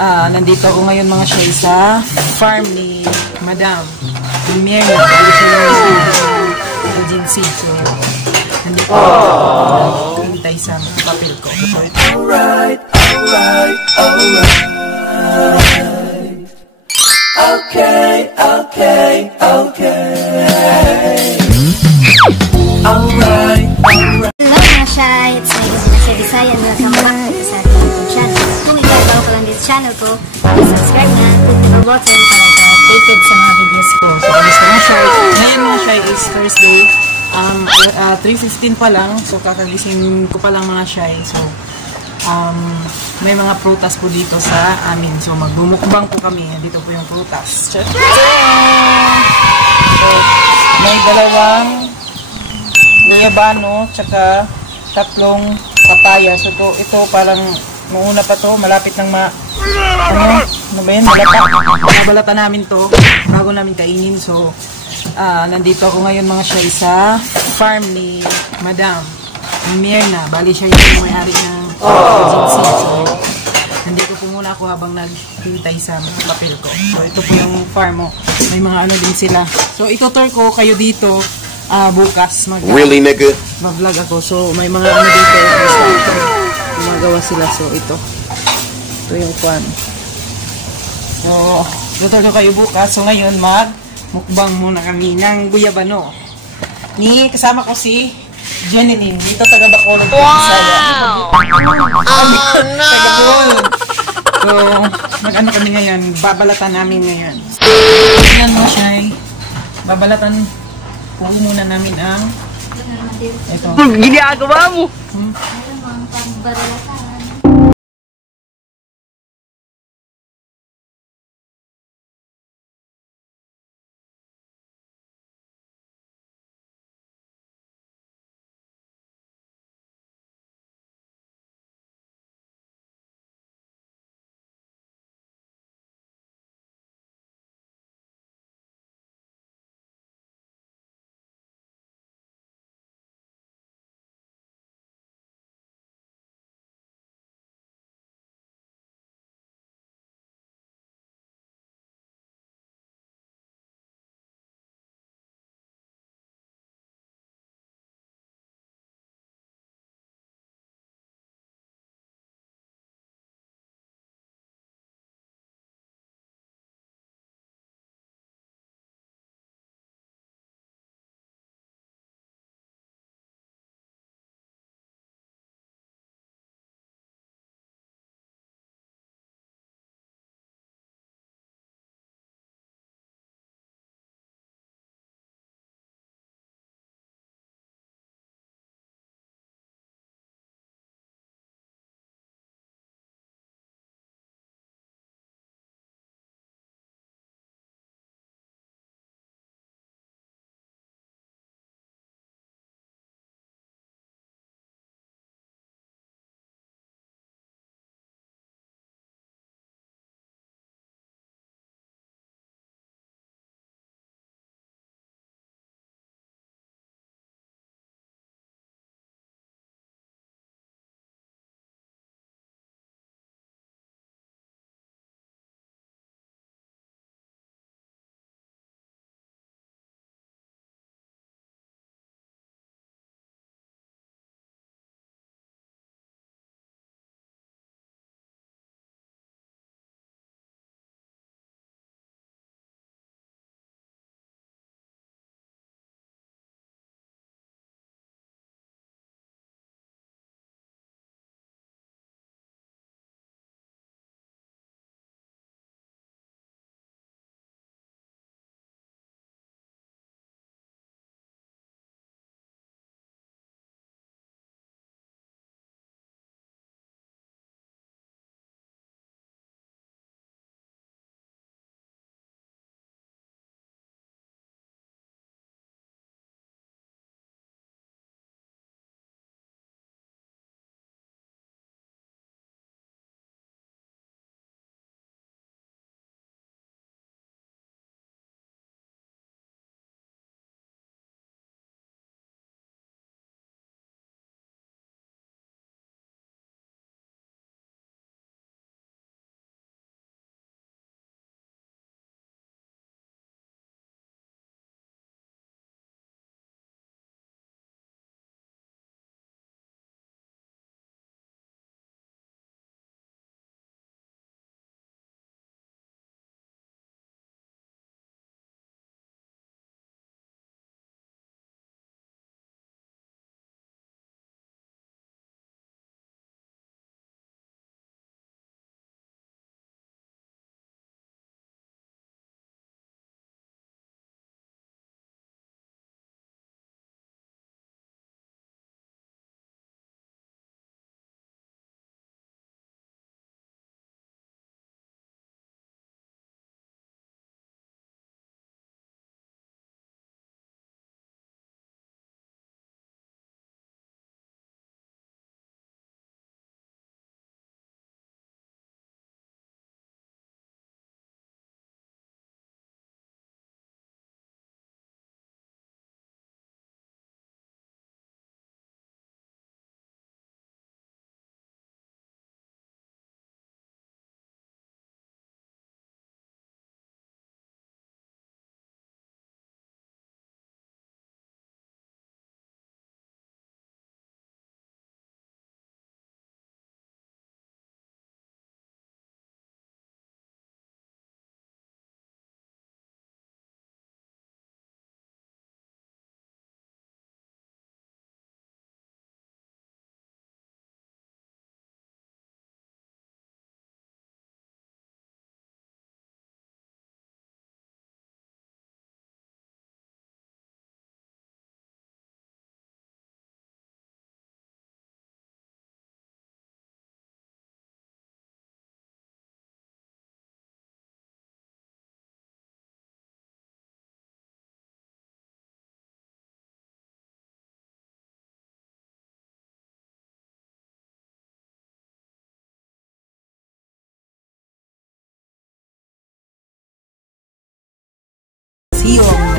Nandito ako ngayon mga siya sa farm ni Madam Mirna. Dito siya yung agency. So, nandito ako hintay sa papel ko. So, ito. Alright. Okay. Alright. Hello mga Shy! It's me, Sir Bisaya. Welcome back to sa ating YouTube channel. Kung ikaw ay bago ka lang dito channel ko, subscribe na, click the bell button para ikaw updated sa mga videos ko. So, gusto mga Shy. Ngayon mga Shy is Thursday. 3:15 pa lang. So, kakagising ko pa lang mga Shy. So, may mga prutas po dito sa amin. So, magbumukbang po kami. Dito po yung prutas. So, may dalawang guyabano, tsaka tatlong papaya. So, ito parang mauna pa to. Malapit ng ano ba yun? Nabalata namin to bago namin kainin. So, nandito ako ngayon mga siya sa farm ni Madam Mirna. Bali siya yung may-ari ng agency. So, nandito po muna ako habang naghintay sa papel ko. So, ito po yung farm mo. May mga ano din sila. So, itutur ko kayo dito bukas Really, nigga? mag-vlog ako. So, may mga ano dito. Gumagawa sila. So, ito yung kwan. So, itutur ko kayo bukas. So, ngayon mukbang muna kami ng guyabano. Kasama ko si Jeneline. Dito taga Bacolod. Wow! Oh no! So, mag-ano kami ngayon. Babalatan namin ngayon. Yan mo siya. Babalatan po muna namin ang ito. Ginagawa mo! Meron mga pagbaralatan. See you.